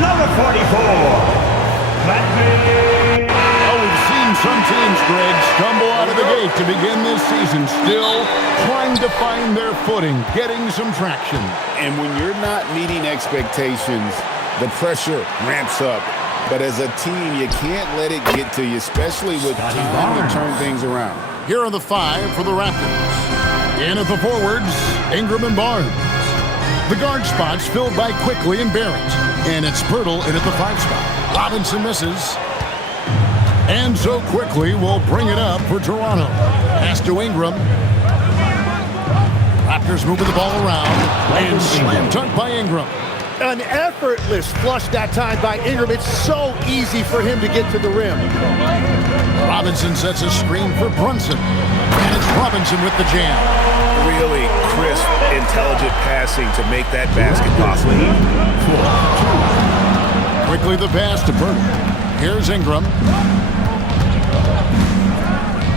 number 44. Oh, we've seen some teams, Greg, stumble out of the gate to begin this season, still trying to find their footing, getting some traction. And when you're not meeting expectations, the pressure ramps up. But as a team, you can't let it get to you, especially with time to turn things around. Here are the 5 for the Raptors. In at the forwards, Ingram and Barnes. The guard spots filled by Quickly and Barrett. And it's Pirtle in at the 5 spot. Robinson misses. And so Quickly will bring it up for Toronto. Pass to Ingram. Raptors moving the ball around. And slam dunk by Ingram. An effortless flush that time by Ingram. It's so easy for him to get to the rim. Robinson sets a screen for Brunson. And it's Robinson with the jam. Really crisp, intelligent passing to make that basket possible. Quickly the pass to Burton. Here's Ingram.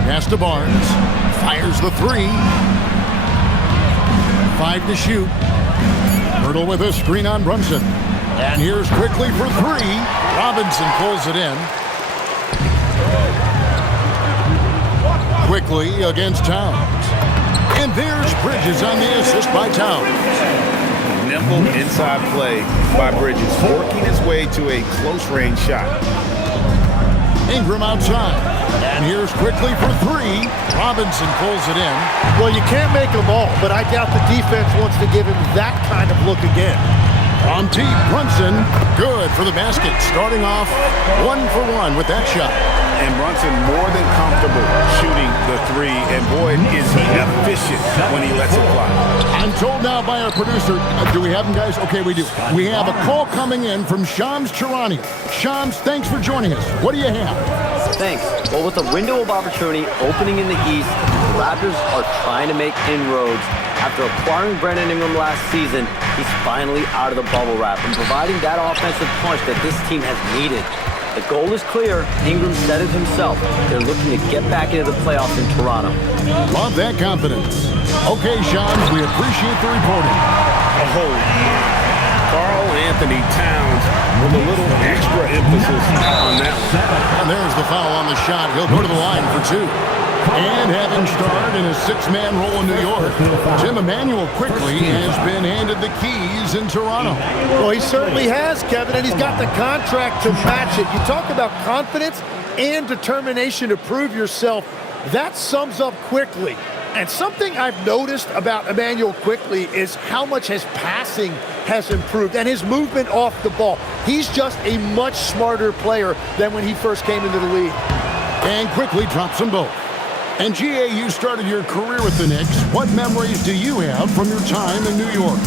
Pass to Barnes. Fires the 3. 5 to shoot. Pirtle with a screen on Brunson. And here's Quickly for 3. Robinson pulls it in. Quickly against Towns. And there's Bridges on the assist by Towns. Nimble inside play by Bridges, working his way to a close-range shot. Ingram outside. And here's Quickly for 3. Robinson pulls it in. Well, you can't make them all, but I doubt the defense wants to give him that kind of look again. On T, Brunson, good for the basket. Starting off 1 for 1 with that shot. And Brunson more than comfortable shooting the 3. And boy, is he efficient when he lets it fly. I'm told now by our producer, do we have him, guys? Okay, we do. We have a call coming in from Shams Charania. Shams, thanks for joining us. What do you have? Thanks. Well, with the window of opportunity opening in the East, the Raptors are trying to make inroads. After acquiring Brandon Ingram last season, he's finally out of the bubble wrap and providing that offensive punch that this team has needed. The goal is clear. Ingram said it himself. They're looking to get back into the playoffs in Toronto. Love that confidence. Okay, Shams, we appreciate the reporting. Karl Anthony Towns with a little extra emphasis on that one. And there's the foul on the shot. He'll go to the line for 2. And having starred in a 6-man role in New York, Tim Emmanuel Quickly has been handed the keys in Toronto. Well, he certainly has, Kevin, and he's got the contract to match it. You talk about confidence and determination to prove yourself. That sums up Quickly. And something I've noticed about Emmanuel Quickly is how much his passing has improved and his movement off the ball. He's just a much smarter player than when he first came into the league. And Quickly drops them both. And GA, you started your career with the Knicks. What memories do you have from your time in New York?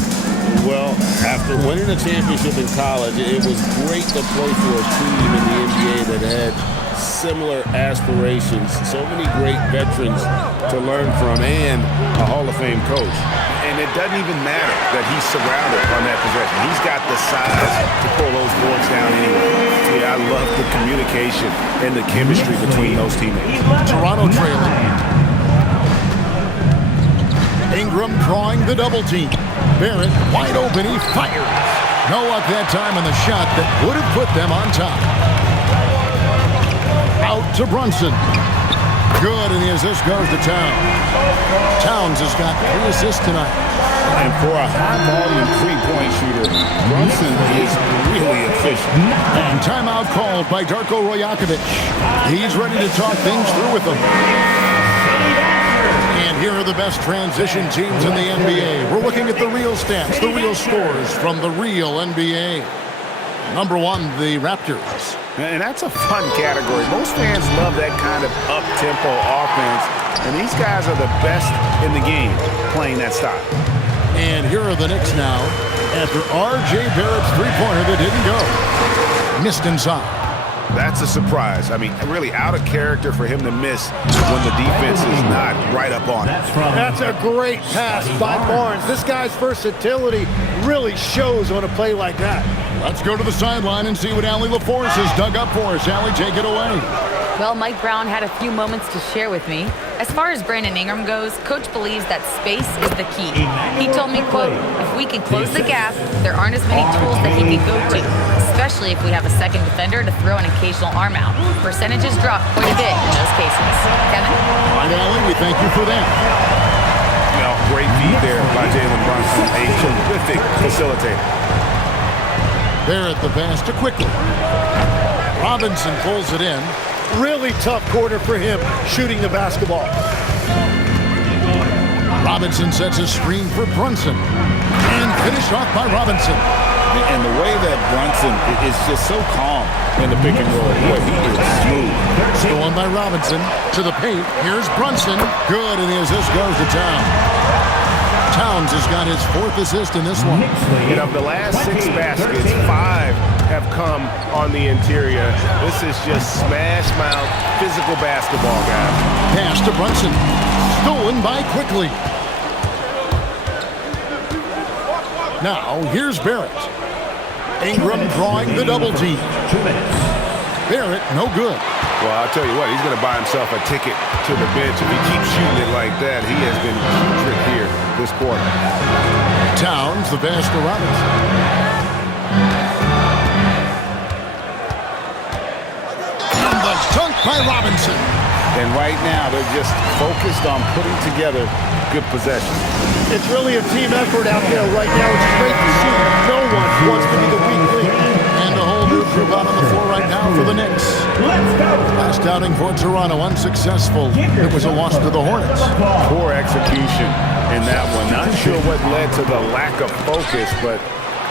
Well, after winning a championship in college, it was great to play for a team in the NBA that had similar aspirations, so many great veterans to learn from, and a Hall of Fame coach. And it doesn't even matter that he's surrounded on that possession. He's got the size to pull those boards down anyway. Yeah, I love the communication and the chemistry between those teammates. Toronto trailing. Ingram drawing the double team. Barrett wide open, he fires. No luck that time on the shot that would have put them on top. Out to Brunson. Good, and the assist goes to Towns. Towns has got 3 assists tonight. And for a high-volume three-point shooter, Brunson is really efficient. And timeout called by Darko Rajakovic. He's ready to talk things through with them. And here are the best transition teams in the NBA. We're looking at the real stats, the real scores from the real NBA. Number 1, the Raptors. And that's a fun category. Most fans love that kind of up-tempo offense, and these guys are the best in the game playing that style. And here are the Knicks now after R.J. Barrett's three-pointer that didn't go. Missed inside. That's a surprise. I mean, really out of character for him to miss when the defense is not right up on it. That's a great pass by Barnes. This guy's versatility really shows on a play like that. Let's go to the sideline and see what Allie LaForce has dug up for us. Allie, take it away. Well, Mike Brown had a few moments to share with me. As far as Brandon Ingram goes, Coach believes that space is the key. He told me, quote, if we can close the gap, there aren't as many tools that he can go to, especially if we have a second defender to throw an occasional arm out. Percentages drop quite a bit in those cases. Kevin? Finally, we thank you for that. Great feed there by Jalen Brunson, a terrific facilitator. Barrett the pass to quickly. Robinson pulls it in. Really tough quarter for him shooting the basketball. Robinson sets a screen for Brunson. And finished off by Robinson. And the way that Brunson is just so calm in the pick and roll. Boy, he is smooth. Stolen by Robinson to the paint. Here's Brunson. Good, and the assist goes to Towns has got his 4th assist in this one. And of the last 6 baskets, 5 have come on the interior. This is just smash mouth physical basketball, guys. Pass to Brunson. Stolen by Quickly. Now, here's Barrett. Ingram drawing the double team. Barrett, no good. Well, I'll tell you what, he's going to buy himself a ticket to the bench. If he keeps shooting it like that, he has been putrid here this quarter. Towns, the pass to Robinson. And the dunk by Robinson. And right now, they're just focused on putting together good possession. It's really a team effort out there right now. It's great to see. No one wants to be the weak link. And a whole new group out on the floor right now for the Knicks. Let's go. Last outing for Toronto, unsuccessful. It was a loss to the Hornets. Poor execution in that one. Not sure what led to the lack of focus, but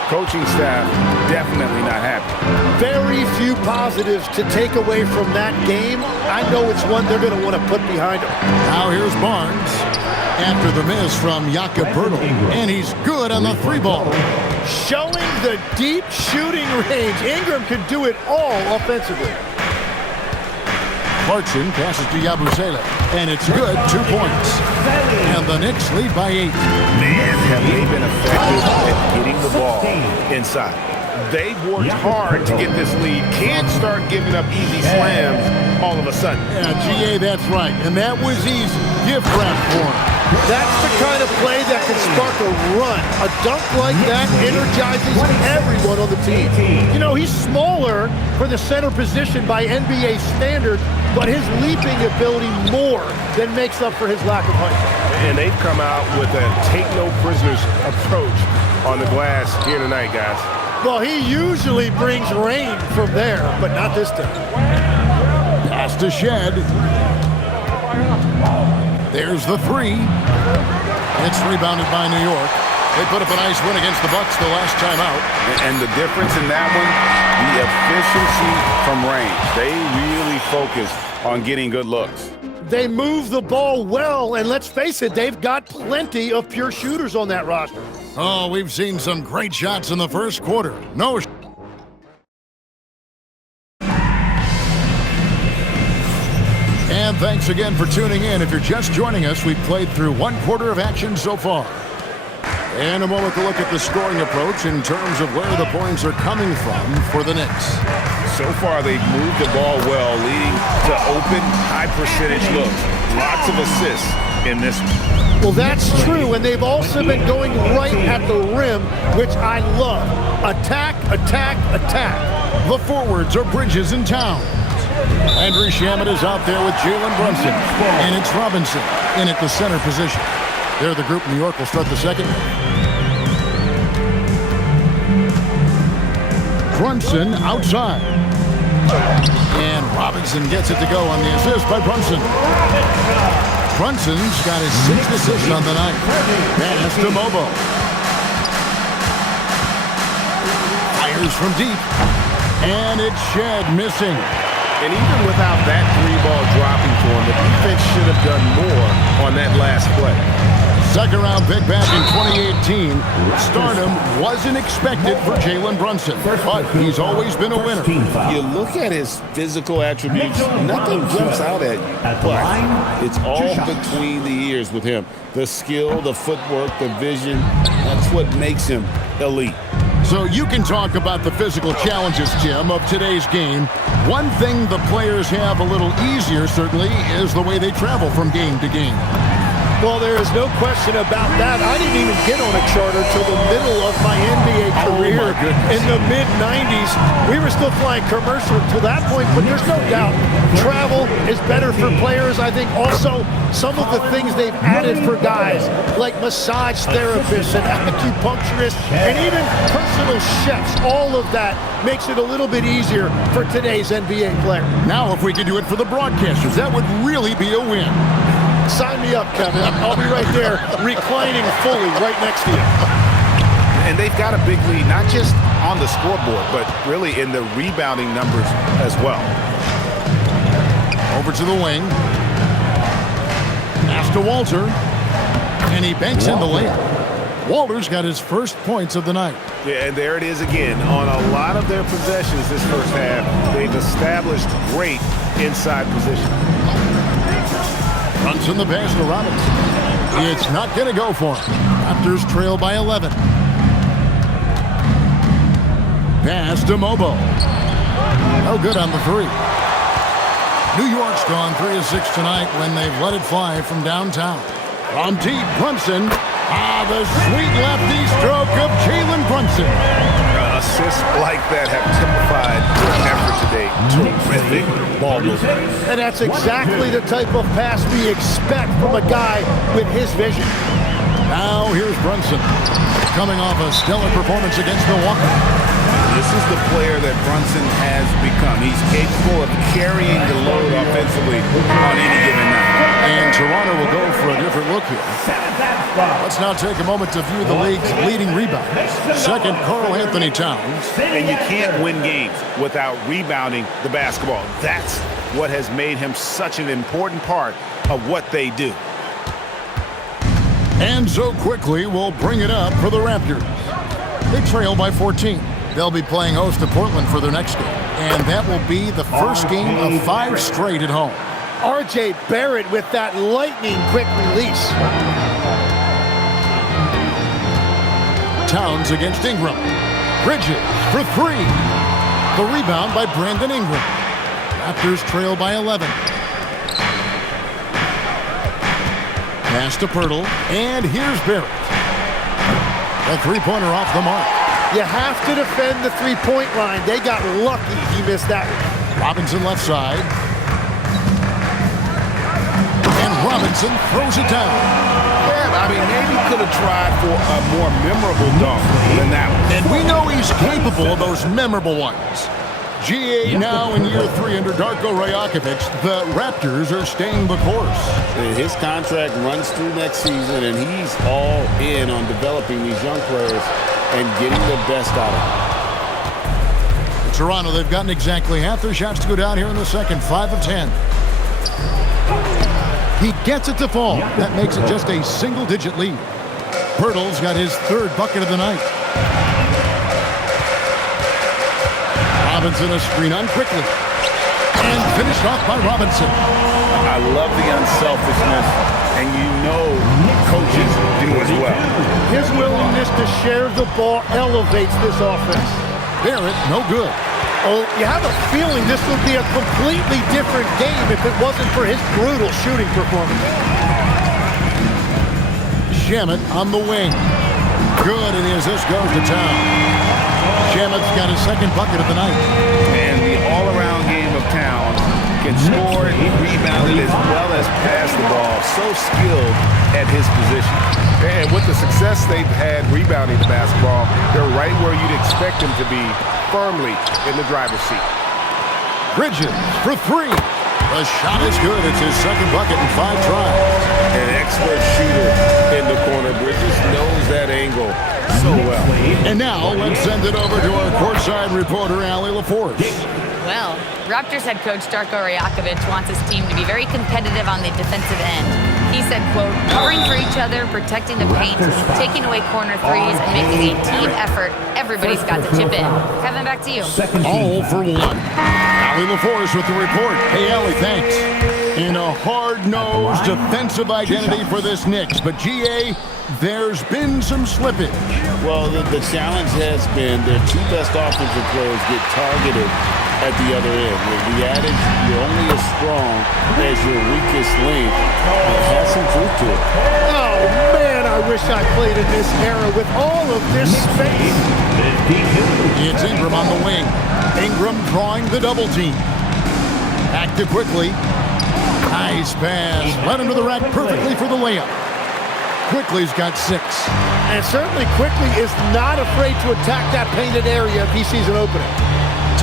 coaching staff definitely not happy. Very few positives to take away from that game. I know it's one they're going to want to put behind them. Now here's Barnes after the miss from Jakob Poeltl. And he's good on the 3 ball. Showing the deep shooting range. Ingram can do it all offensively. Clarkson passes to Yabusele, and it's good, 2 points. And the Knicks lead by 8. Man, have they been effective at getting the ball inside. They've worked hard to get this lead. Can't start giving up easy slams all of a sudden. Yeah, GA, that's right. And that was easy. Gift wrap for him. That's the kind of play that can spark a run. A dunk like that energizes everyone on the team. You know, he's smaller for the center position by NBA standards, but his leaping ability more than makes up for his lack of height. And they've come out with a take-no-prisoners approach on the glass here tonight, guys. Well, he usually brings rain from there, but not this time. Pass to Shed. There's the 3. It's rebounded by New York. They put up a nice win against the Bucks the last time out. And the difference in that one, the efficiency from range. They really focus on getting good looks. They move the ball well, and let's face it, they've got plenty of pure shooters on that roster. Oh, we've seen some great shots in the first quarter. No. And thanks again for tuning in. If you're just joining us, we've played through 1 quarter of action so far. And a moment to look at the scoring approach in terms of where the points are coming from for the Knicks. So far, they've moved the ball well, leading to open, high-percentage looks. Lots of assists in this one. Well, that's true, and they've also been going right at the rim, which I love. Attack, attack, attack. The forwards are Bridges and Towns. Andrew Shamet is out there with Jalen Brunson. And it's Robinson in at the center position. They're the group. New York will start the second. Brunson outside. And Robinson gets it to go on the assist by Brunson. Brunson's got his 6th assist on the night. Pass to Mobo. Fires from deep. And it's Shed missing. And even without that 3-ball dropping to him, the defense should have done more on that last play. Second round pick back in 2018. Stardom wasn't expected for Jalen Brunson, but he's always been a winner. You look at his physical attributes, nothing jumps out at you. But it's all between the ears with him. The skill, the footwork, the vision, that's what makes him elite. So you can talk about the physical challenges, Jim, of today's game. One thing the players have a little easier, certainly, is the way they travel from game to game. Well, there is no question about that. I didn't even get on a charter till the middle of my NBA career in the mid-90s. We were still flying commercial to that point, but there's no doubt travel is better for players. I think also some of the things they've added for guys, like massage therapists and acupuncturists and even personal chefs, all of that makes it a little bit easier for today's NBA player. Now, if we could do it for the broadcasters, that would really be a win. Sign me up, Kevin. I'll be right there reclining fully right next to you. And they've got a big lead, not just on the scoreboard, but really in the rebounding numbers as well. Over to the wing. Pass to Walter. And he banks in the layup. Walter's got his first points of the night. Yeah, and there it is again. On a lot of their possessions this first half, they've established great inside position. Runs in the pass to Robinson. It's not going to go for him. Raptors trail by 11. Pass to Mobo. No good on the three. New York's gone 3 of 6 tonight when they've let it fly from downtown. From deep, Brunson. The sweet lefty stroke of Jalen Brunson. Assists like that have typified their effort today. Terrific ball movement. And that's exactly the type of pass we expect from a guy with his vision. Now here's Brunson, coming off a stellar performance against Milwaukee. This is the player that Brunson has become. He's capable of carrying the load offensively on any given night. And Toronto will go for a different look here. Let's now take a moment to view the league's leading rebounders. Second, Karl Anthony Towns. And you can't win games without rebounding the basketball. That's what has made him such an important part of what they do. And so quickly, we'll bring it up for the Raptors. They trail by 14. They'll be playing host to Portland for their next game. And that will be the first game of 5 straight at home. R.J. Barrett with that lightning-quick release. Towns against Ingram. Bridges for 3. The rebound by Brandon Ingram. Raptors trail by 11. Pass to Pirtle. And here's Barrett. A three-pointer off the mark. You have to defend the three-point line. They got lucky he missed that one. Robinson left side. And Robinson throws it down. Yeah, I mean, maybe could have tried for a more memorable dunk than that one. And we know he's capable of those memorable ones. GA now in year 3 under Darko Rajakovic. The Raptors are staying the course. His contract runs through next season, and he's all in on developing these young players and getting the best out of them. In Toronto, they've gotten exactly half their shots to go down here in the second. 5 of 10. He gets it to fall. That makes it just a single-digit lead. Pirtle's got his 3rd bucket of the night. Robinson a screen on quickly. And finished off by Robinson. I love the unselfishness, and you know coaches do as well. His willingness to share the ball elevates this offense. Barrett, no good. Oh, you have a feeling this would be a completely different game if it wasn't for his brutal shooting performance. Shamet on the wing. Good, and as this goes to town. Shamet's got his 2nd bucket of the night. And the all-around game of Town can score, rebound it, as well as pass the ball. So skilled at his position. And with the success they've had rebounding the basketball, they're right where you'd expect them to be, firmly in the driver's seat. Bridges for 3. The shot is good. It's his 2nd bucket in 5 tries. An expert shooter in the corner. Bridges knows that angle so well. And now let's send it over to our courtside reporter, Allie LaForce. Well, Raptors head coach Darko Rajakovic wants his team to be very competitive on the defensive end. He said, quote, covering for each other, protecting the paint, taking away corner threes, and making a team effort. Everybody's got to chip in. Kevin, back to you. All for 1. Allie LaForce with the report. Hey, Allie, thanks. In a hard-nosed defensive identity for this Knicks. But, GA, there's been some slippage. Well, the challenge has been their two best offensive players get targeted at the other end. The adage, you're only as strong as your weakest link, it has some truth to it. Oh, man, I wish I played in this era with all of this space. It's Ingram on the wing. Ingram drawing the double team. Active quickly. Nice pass. Led him to the rack perfectly for the layup. Quickly's got 6. And certainly Quickly is not afraid to attack that painted area if he sees an opening.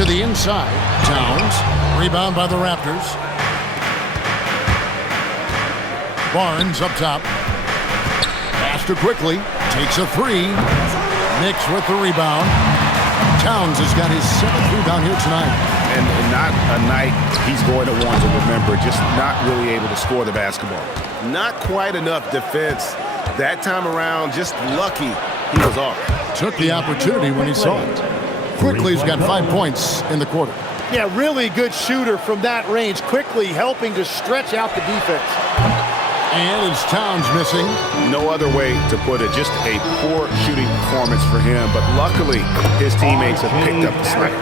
To the inside. Towns. Rebound by the Raptors. Barnes up top. Pass to Quickly. Takes a 3. Knicks with the rebound. Towns has got his 7th rebound here tonight. And not a night he's going to want to remember, just not really able to score the basketball. Not quite enough defense that time around, just lucky he was off. Took the opportunity when he saw it. Quickly's got 5 points in the quarter. Yeah, really good shooter from that range, quickly helping to stretch out the defense. And it's Towns missing. No other way to put it, just a poor shooting performance for him, but luckily his teammates have picked up the slack.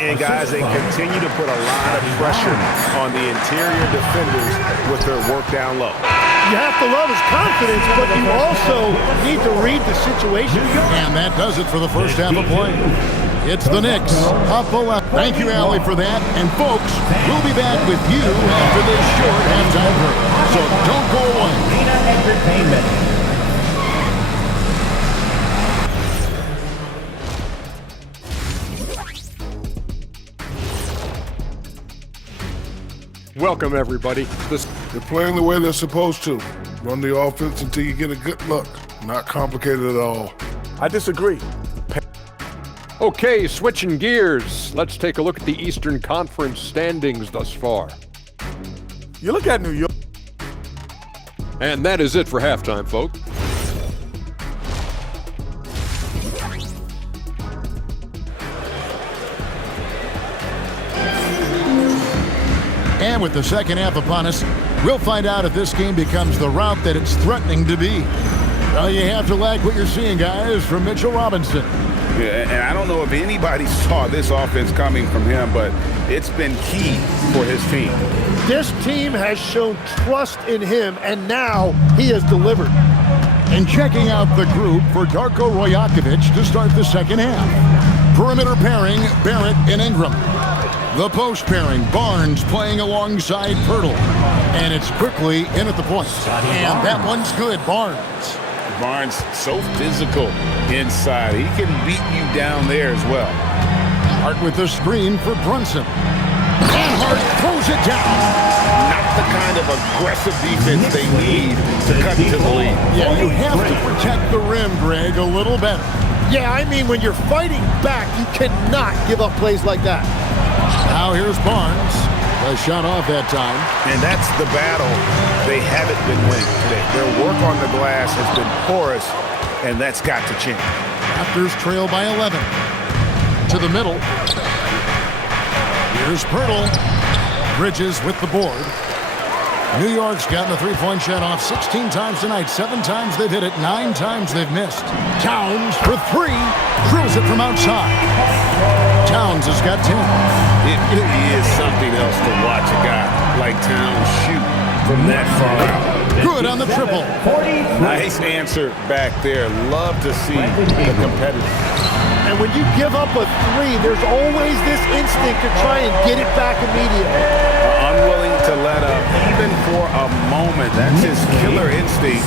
And guys, they continue to put a lot of pressure on the interior defenders with their work down low. You have to love his confidence, but you also need to read the situation. And that does it for the first half of play. It's the Knicks up 11. Thank you, Allie, for that. And folks, we'll be back with you after this short halftime break. So don't go away. Arena Entertainment. Welcome, everybody. They're playing the way they're supposed to. Run the offense until you get a good look. Not complicated at all. I disagree. Okay, switching gears. Let's take a look at the Eastern Conference standings thus far. You look at New York. And that is it for halftime, folks. And with the second half upon us, we'll find out if this game becomes the route that it's threatening to be. Well, you have to like what you're seeing, guys, from Mitchell Robinson. Yeah, and I don't know if anybody saw this offense coming from him, but it's been key for his team. This team has shown trust in him, and now he has delivered. And checking out the group for Darko Rojakovic to start the second half. Perimeter pairing, Barrett and Ingram. The post pairing, Barnes playing alongside Pirtle. And it's Quickly in at the point. And that one's good, Barnes. Barnes so physical inside. He can beat you down there as well. Hart with the screen for Brunson. And Hart throws it down. Not the kind of aggressive defense they need to cut to the lead. Yeah, you have to protect the rim, Greg, a little better. Yeah, I mean, when you're fighting back, you cannot give up plays like that. Now here's Barnes. A shot off that time. And that's the battle they haven't been winning today. Their work on the glass has been porous, and that's got to change. Raptors trail by 11. To the middle. Here's Pirtle. Bridges with the board. New York's gotten a three-point shot off 16 times tonight. 7 times they've hit it, 9 times they've missed. Towns for 3. Drills it from outside. Towns has got 10. It really is something else to watch a guy like Towns shoot from that far out. Good on the triple. Nice answer back there. Love to see the competitor. And when you give up a 3, there's always this instinct to try and get it back immediately. Unwilling to let up even for a moment. That's his killer instinct,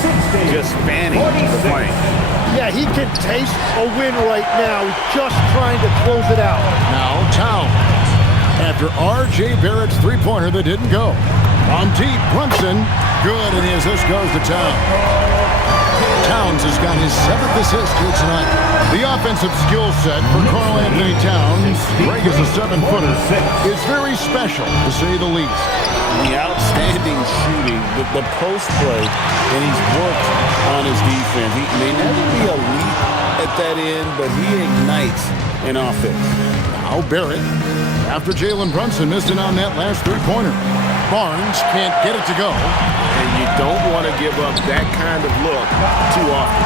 just fanning the flame. Yeah, he can taste a win right now. He's just trying to close it out. Now Towns. After R.J. Barrett's three-pointer that didn't go. On deep, Brunson. Good, and the assist goes to Towns. Towns has got his 7th assist here tonight. The offensive skill set for Karl Anthony Towns, Greg is a 7-footer, is very special, to say the least. The outstanding shooting, the post play, and he's worked on his defense. He may never be elite at that end, but he ignites an offense. Now Barrett, after Jalen Brunson missed it on that last three-pointer. Barnes can't get it to go. And you don't want to give up that kind of look too often.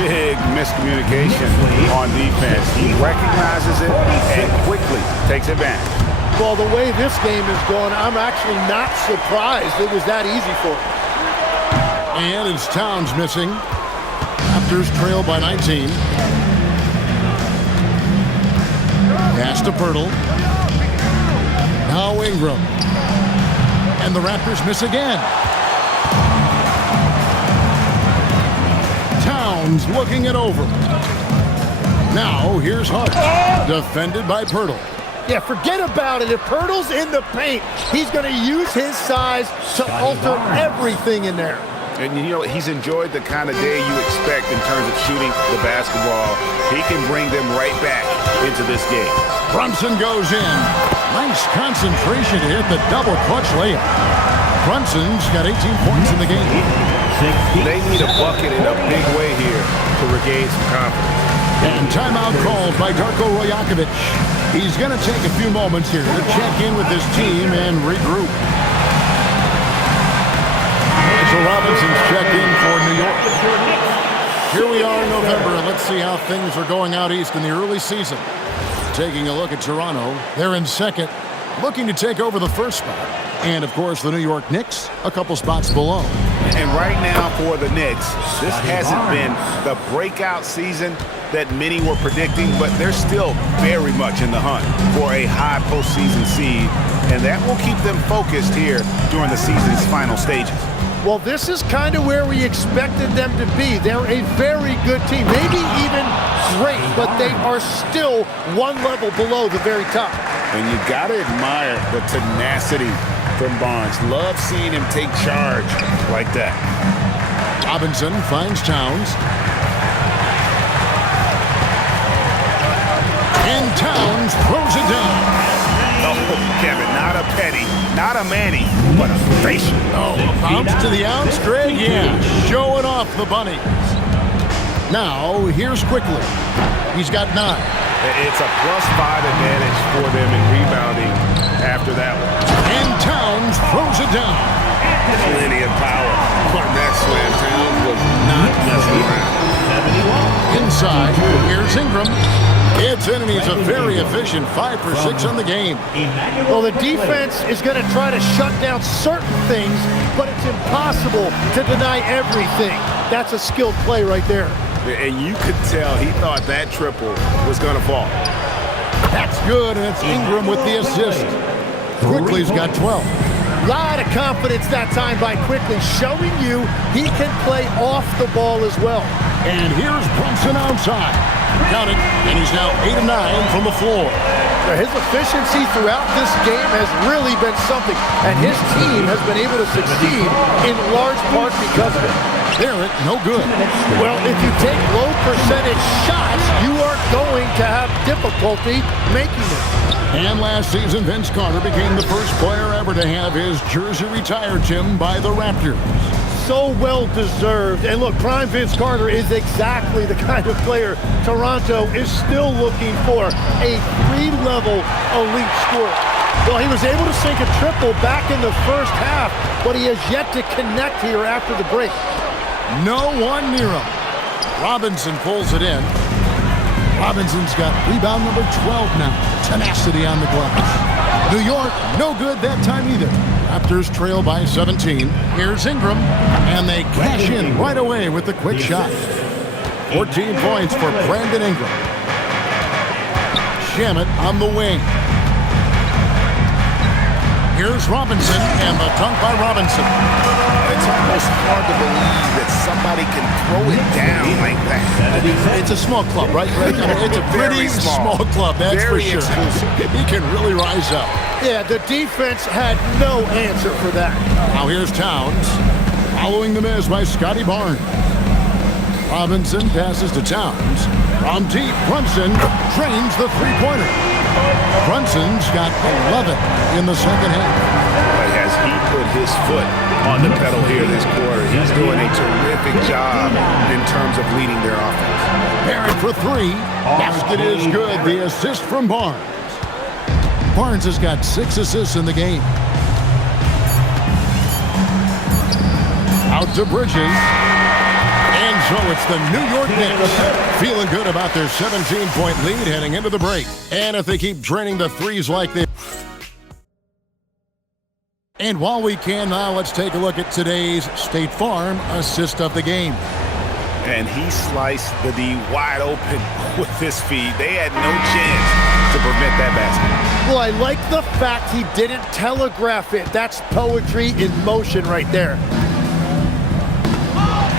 Big miscommunication on defense. He recognizes it and quickly takes advantage. Well, the way this game is going, I'm actually not surprised it was that easy for him. And it's Towns missing. Raptors trail by 19. Pass to Pirtle. Now Ingram. And the Raptors miss again. Towns looking it over. Now here's Hart. Defended by Pirtle. Yeah, forget about it. If Pirtle's in the paint, he's going to use his size to alter everything in there. And, you know, he's enjoyed the kind of day you expect in terms of shooting the basketball. He can bring them right back into this game. Brunson goes in. Nice concentration to hit the double clutch layup. Brunson's got 18 points in the game. They need a bucket in a big way here to regain some confidence. And timeout called by Darko Rajakovic. He's going to take a few moments here to check in with his team and regroup. So Robinson's checked in for New York. Here we are in November, and let's see how things are going out east in the early season. Taking a look at Toronto, they're in second, looking to take over the first spot. And, of course, the New York Knicks, a couple spots below. And right now for the Knicks, this hasn't been the breakout season that many were predicting, but they're still very much in the hunt for a high postseason seed, and that will keep them focused here during the season's final stages. Well, this is kind of where we expected them to be. They're a very good team, maybe even great, but they are still one level below the very top. And you got to admire the tenacity from Barnes. Love seeing him take charge like that. Robinson finds Towns. And Towns throws it down. Oh, Kevin, not a Petty, not a Manny, but a facial. Oh, a bounce to the ounce, Greg? Yeah, showing off the bunnies. Now, here's Quickly. He's got 9. It's a +5 advantage for them in rebounding after that one. And Towns throws it down. Plenty of power on that slam. Towns was not messing around. Inside, here's Ingram. It's in, and he's a very efficient 5 for 6 on the game. Well, the defense is going to try to shut down certain things, but it's impossible to deny everything. That's a skilled play right there. And you could tell he thought that triple was going to fall. That's good, and it's Ingram with the assist. Quickly's got 12. Lot of confidence that time by Quickly, showing you he can play off the ball as well. And here's Brunson outside. Got it, and he's now 8 of 9 from the floor. Now, his efficiency throughout this game has really been something, and his team has been able to succeed in large part because of it. Barrett, no good. Well, if you take low percentage shots, you are going to have difficulty making it. And last season, Vince Carter became the first player ever to have his jersey retired, Jim, by the Raptors. So well deserved. And look, prime Vince Carter is exactly the kind of player Toronto is still looking for, a 3-level elite scorer. Well, he was able to sink a triple back in the first half, but he has yet to connect here after the break. No one near him. Robinson pulls it in. Robinson's got rebound number 12 now. Tenacity on the glass. New York, no good that time either. Raptors trail by 17. Here's Ingram, and they cash in right away with the quick shot. 14 points for Brandon Ingram. Shamet on the wing. Here's Robinson, and the dunk by Robinson. It's almost hard to believe that somebody can throw it down like that. It's a small club, right? I mean, it's a pretty small club, that's for sure. He can really rise up. Yeah, the defense had no answer for that. Now here's Towns, following the miss by Scotty Barnes. Robinson passes to Towns. From deep, Brunson drains the three-pointer. Brunson's got 11 in the second half. But as he put his foot on the pedal here this quarter, he's doing a terrific job in terms of leading their offense. Barrett for 3. Basket is good. The assist from Barnes. Barnes has got 6 assists in the game. Out to Bridges. And so it's the New York Knicks feeling good about their 17-point lead heading into the break. And if they keep draining the threes like this. And while we can now, let's take a look at today's State Farm assist of the game. And he sliced the D wide open with his feet. They had no chance to prevent that basket. Well, I like the fact he didn't telegraph it. That's poetry in motion right there.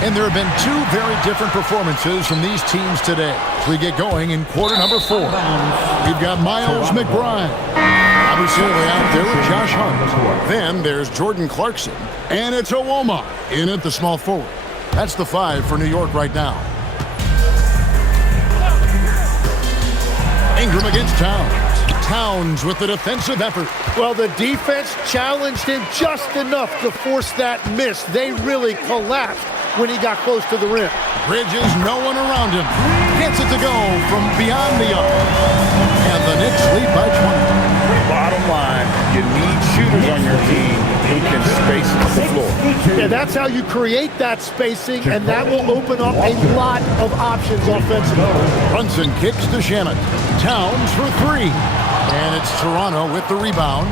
And there have been two very different performances from these teams today. As we get going in quarter number 4. We've got Miles McBride. Obviously out there with Josh Hart. Then there's Jordan Clarkson. And it's Owoma in at the small forward. That's the 5 for New York right now. Ingram against Towns. Towns with the defensive effort. Well, the defense challenged him just enough to force that miss. They really collapsed when he got close to the rim. Bridges, no one around him. Gets it to go from beyond the arc. And the Knicks lead by 20. Bottom line, you need shooters on your team who can space the floor. Yeah, that's how you create that spacing, and that will open up a lot of options offensively. Brunson kicks to Shannon. Towns for 3. And it's Toronto with the rebound.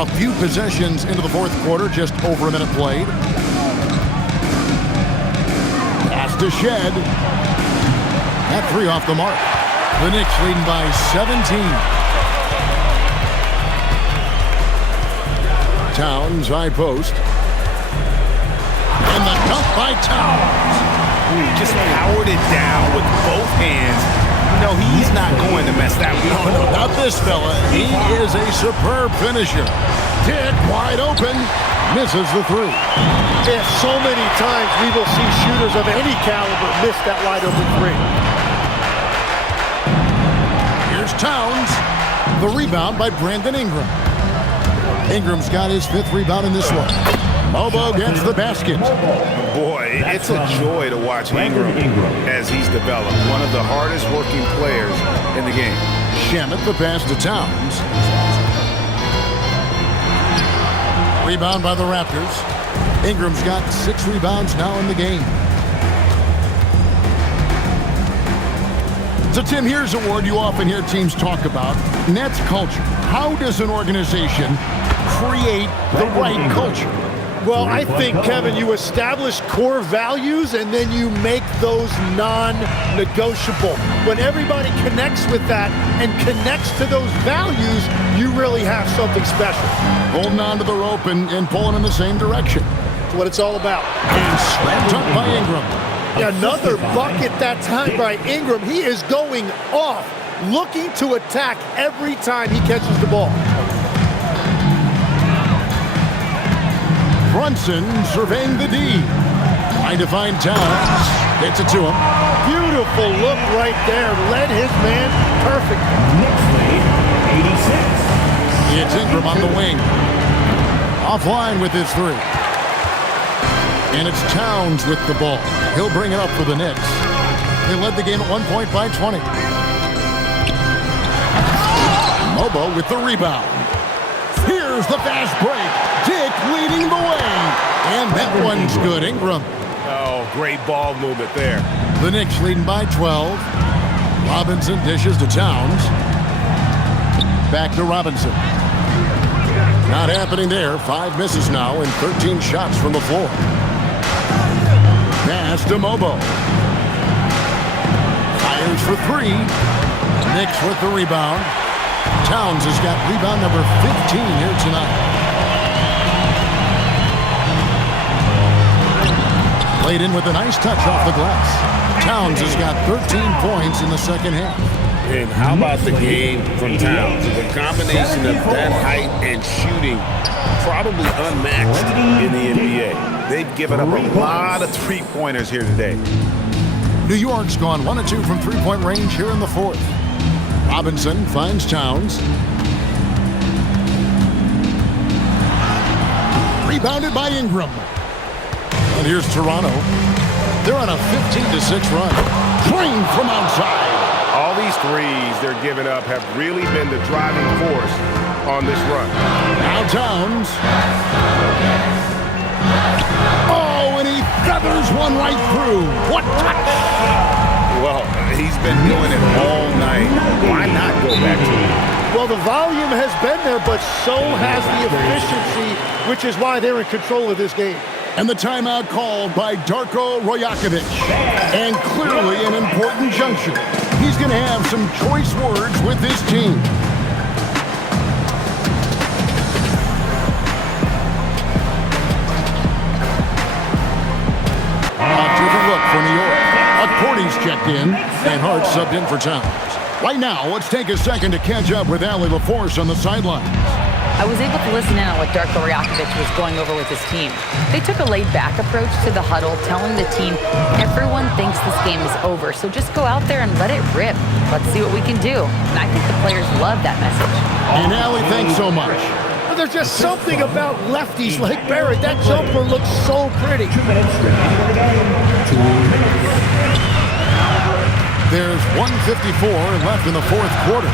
A few possessions into the fourth quarter, just over a minute played. Pass to Shed. That 3 off the mark. The Knicks leading by 17. Towns, high post. And the dunk by Towns. Just powered it down with both hands. No, he's not going to mess that one. No, not this fella. He is a superb finisher. Dick wide open. Misses the 3. Yeah, so many times we will see shooters of any caliber miss that wide open 3. Here's Towns. The rebound by Brandon Ingram. Ingram's got his 5th rebound in this one. Mobo gets the basket. Boy, it's a joy to watch Ingram as he's developed. One of the hardest working players in the game. Shamet the pass to Towns. Rebound by the Raptors. Ingram's got 6 rebounds now in the game. So, Tim, here's a word you often hear teams talk about. Nets culture. How does an organization create the right culture? Well, I think, Kevin, you establish core values and then you make those non-negotiable. When everybody connects with that and connects to those values, you really have something special. Holding on to the rope and pulling in the same direction. That's what it's all about. And slam dunk by Ingram. Another bucket that time by Ingram. He is going off, looking to attack every time he catches the ball. Brunson surveying the D. Trying to find Towns. Gets it to him. Beautiful look right there. Led his man perfect. Knicks lead 86. It's Ingram on the wing. Offline with his 3. And it's Towns with the ball. He'll bring it up for the Knicks. They led the game at 1 point by 20. Mobo with the rebound. Here's the fast break. Dick leading the way. And that one's good. Ingram. Oh, great ball movement there. The Knicks leading by 12. Robinson dishes to Towns. Back to Robinson. Not happening there. 5 misses now and 13 shots from the floor. Pass to Mobo. Fires for 3. Knicks with the rebound. Towns has got rebound number 15 here tonight. Played in with a nice touch off the glass. Towns has got 13 points in the second half. And how about the game from Towns? The combination of that height and shooting, probably unmatched in the NBA. They've given up a lot of three-pointers here today. New York's gone 1 of 2 from three-point range here in the fourth. Robinson finds Towns. Rebounded by Ingram. And here's Toronto. They're on a 15-6 run. Drained from outside. All these threes they're giving up have really been the driving force on this run. Now Towns. Oh, and he feathers one right through. What touch! Well, he's been doing it all night. Why not go back to it? Well, the volume has been there, but so has the efficiency, which is why they're in control of this game. And the timeout called by Darko Rajakovic. And clearly an important juncture. He's going to have some choice words with his team. A different look for New York. Cordy's checked in, and Hart subbed in for Towns. Right now, let's take a second to catch up with Allie LaForce on the sideline. I was able to listen in on what Darko Rajakovic was going over with his team. They took a laid-back approach to the huddle, telling the team, everyone thinks this game is over, so just go out there and let it rip. Let's see what we can do. And I think the players love that message. And Allie, thanks so much. But there's just something about lefties like Barrett. That jumper looks so pretty. 2 minutes remaining in the game. There's 1:54 left in the fourth quarter.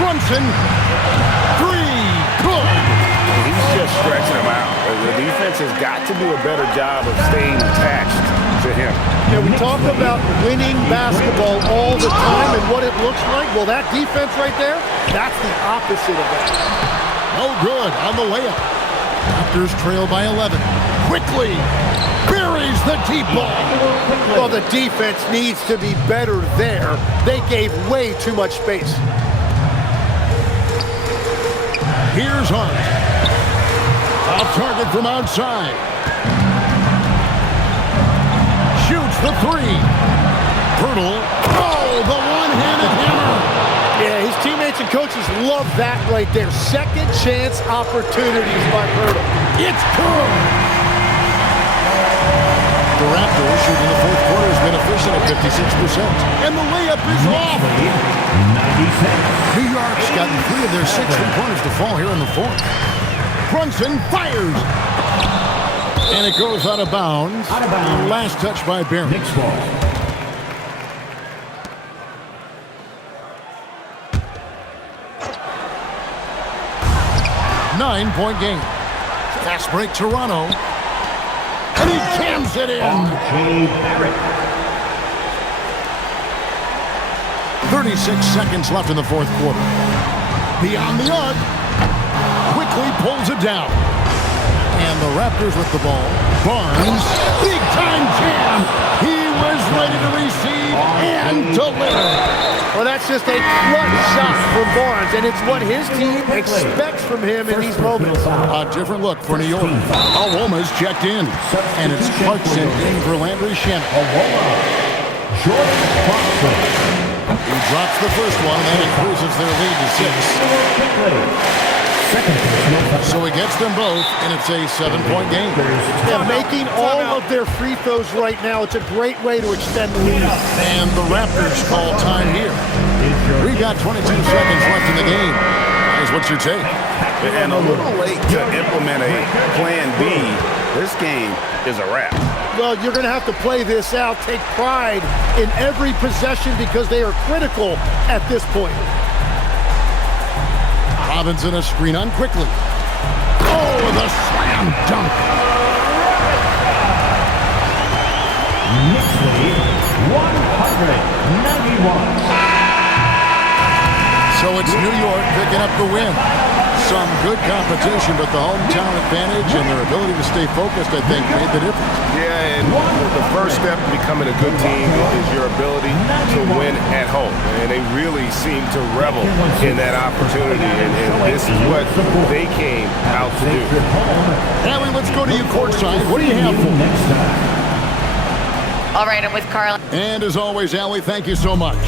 Brunson, three, good. He's just stretching him out. The defense has got to do a better job of staying attached to him. Yeah, we talk about winning basketball all the time and what it looks like. Well, that defense right there, that's the opposite of that. Oh, good on the layup. Raptors trail by 11. Quickly buries the deep ball. Well, the defense needs to be better there. They gave way too much space. Here's Hart. Off target from outside. Shoots the three. Pirtle. Oh, the one-handed hammer. Yeah, his teammates and coaches love that right there. Second chance opportunities by Pirtle. It's good. The Raptors shooting the fourth quarter has been efficient at 56%. And the layup is off. 96. New York's gotten 3 of their 6 three-pointers to fall here in the fourth. Brunson fires. And it goes out of bounds. Out of bounds. Last touch by Barrett. Knicks ball. Nine-point game. Fast break Toronto. And he jams it in. J. Barrett. 36 seconds left in the fourth quarter. Beyond the arc. Quickly pulls it down. And the Raptors with the ball. Barnes. Big time jam. He was ready to receive and deliver. Well, that's just a clutch shot from Barnes, and it's what his team expects from him in these moments. A different look for New York. Awoma's checked in, and it's Clarkson in for Landry Shamet. Jordan Clarkson. He drops the first one, and that increases their lead to 6. So he gets them both, and it's a 7-point game. Yeah, making all of their free throws right now, it's a great way to extend the lead. And the Raptors call time here. We got 22 seconds left in the game. Guys, what's your take? And a little late to implement a plan B. This game is a wrap. Well, you're going to have to play this out, take pride in every possession because they are critical at this point. Robinson a screen on quickly. Oh, the slam dunk. Knicks lead 191. So it's New York picking up the win. Some good competition, but the hometown advantage and their ability to stay focused, I think, made the difference. Yeah, and the first step to becoming a good team is your ability to win at home. And they really seem to revel in that opportunity, and this is what they came out to do. Allie, let's go to you courtside. What do you have for me? All right, I'm with Carl. And as always, Allie, thank you so much.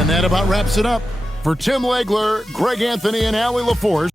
And that about wraps it up. For Tim Legler, Greg Anthony, and Allie LaForce,